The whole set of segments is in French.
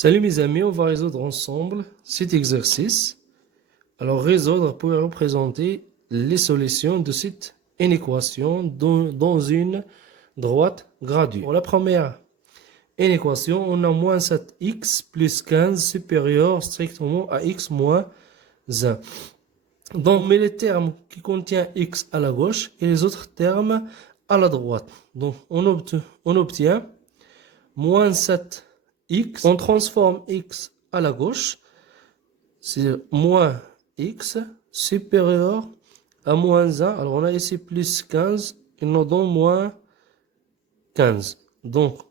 Salut mes amis, on va résoudre ensemble cet exercice. Alors résoudre pour représenter les solutions de cette inéquation dans une droite gradue. Pour la première inéquation, on a moins 7x plus 15 supérieur strictement à x moins 1. Donc on met les termes qui contiennent x à la gauche et les autres termes à la droite. Donc on obtient moins 7x, on transforme x à la gauche, c'est moins x supérieur à moins 1. Alors on a ici plus 15, et nous donne moins 15. Donc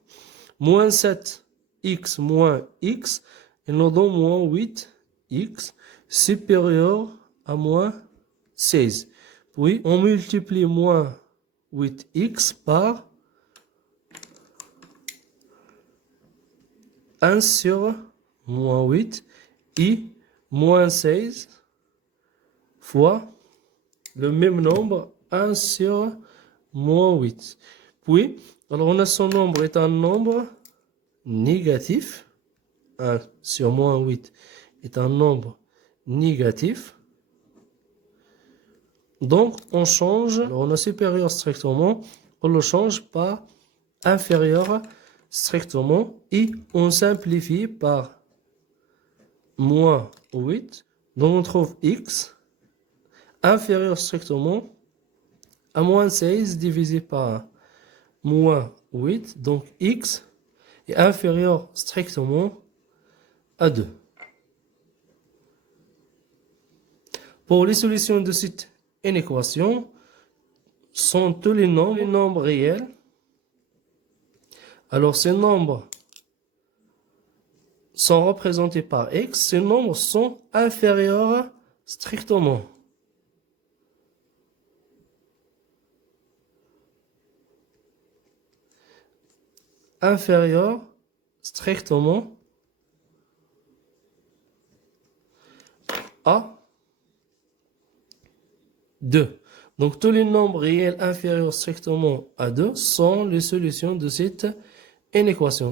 moins 7x moins x, et nous donne moins 8x supérieur à moins 16. Puis on multiplie moins 8x par 1 sur moins 8 et moins 16 fois le même nombre 1 sur moins 8. Puis, alors on a son nombre est un nombre négatif. 1 sur moins 8 est un nombre négatif. Donc on change, alors on a supérieur strictement, on le change par inférieur strictement et on simplifie par moins 8. Donc on trouve x inférieur strictement à moins 16 divisé par moins 8. Donc x est inférieur strictement à 2. Pour les solutions de cette inéquation, sont tous les nombres réels. Alors ces nombres sont représentés par x, ces nombres sont inférieurs strictement. Inférieur strictement à 2. Donc tous les nombres réels inférieurs strictement à 2 sont les solutions de cette inéquation.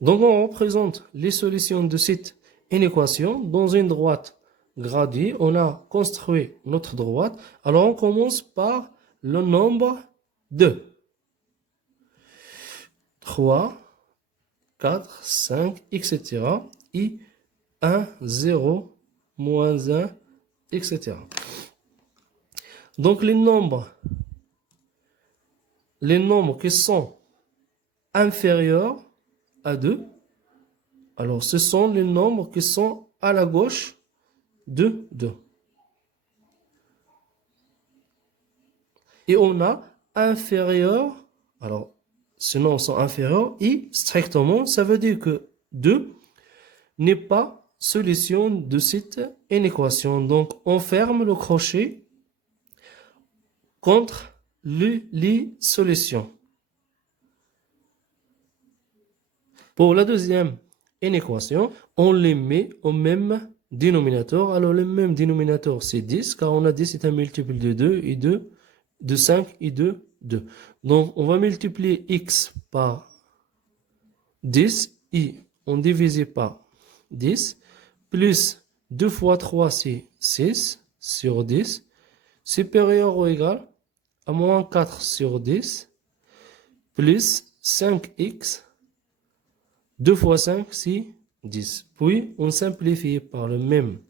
Donc on représente les solutions de cette inéquation dans une droite gradée. On a construit notre droite. Alors on commence par le nombre 2. 3, 4, 5, etc. Et 1, 0, moins 1, etc. Donc les nombres qui sont inférieurs à 2, alors ce sont les nombres qui sont à la gauche de 2. Et on a inférieur, alors ces nombres sont inférieurs et strictement, ça veut dire que 2 n'est pas solution de cette inéquation. Donc on ferme le crochet contre les solutions. Pour la deuxième inéquation, on les met au même dénominateur. Alors le même dénominateur c'est 10, car on a 10 c'est un multiple de 2 et 2, de 5 et 2, 2. Donc on va multiplier x par 10 et on divise par 10, plus 2 fois 3 c'est 6 sur 10, supérieur ou égal à moins 4 sur 10, plus 5x, 2 fois 5 c'est 10. Puis on simplifie par le même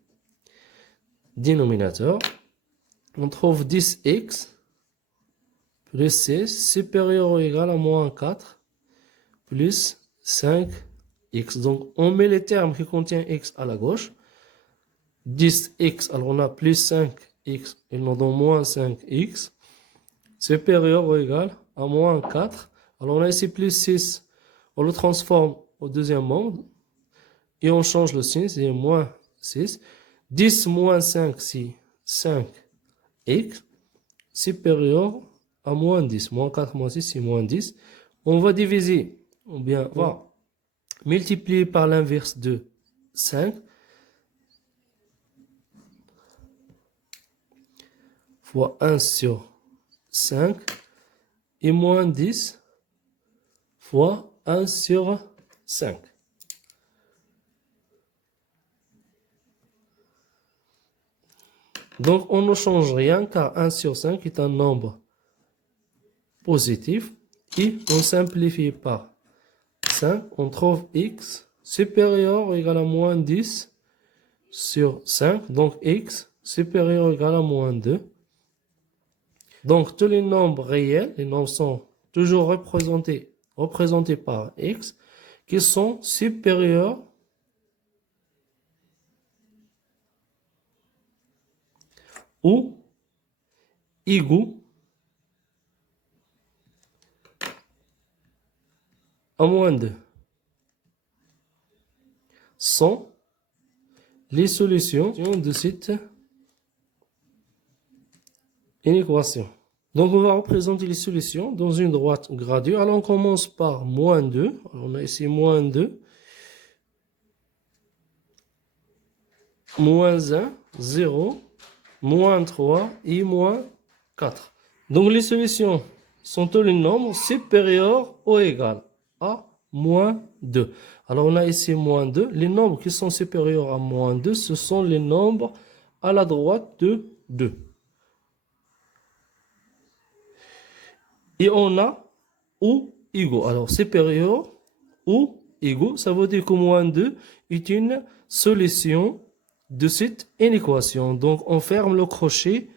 dénominateur. On trouve 10x plus 6 supérieur ou égal à moins 4 plus 5x. Donc on met les termes qui contiennent x à la gauche. 10x, alors on a plus 5x et nous donne moins 5x supérieur ou égal à moins 4. Alors on a ici plus 6, on le transforme au deuxième membre et on change le signe, c'est moins 6. 10 moins 5 c'est 5x supérieur à moins 10. Moins 4 moins 6 c'est moins 10. On va diviser, ou bien on va multiplier par l'inverse de 5 fois 1 sur 5 et moins 10 fois 1 sur 5. Donc, on ne change rien car 1 sur 5 est un nombre positif. Et on simplifie par 5. On trouve x supérieur ou égal à moins 10 sur 5. Donc, x supérieur ou égal à moins 2. Donc, tous les nombres réels, les nombres sont toujours représentés par x, qui sont supérieurs ou égaux à moins 2 sont les solutions de cette inéquation. Donc, on va représenter les solutions dans une droite graduée. Alors, on commence par moins 2. Alors, on a ici moins 2, moins 1, 0, moins 3 et moins 4. Donc, les solutions sont tous les nombres supérieurs ou égaux à moins 2. Alors, on a ici moins 2. Les nombres qui sont supérieurs à moins 2, ce sont les nombres à la droite de 2. Et on a ou égaux. Alors, supérieur ou égaux, ça veut dire que moins 2 est une solution de cette inéquation. Donc, on ferme le crochet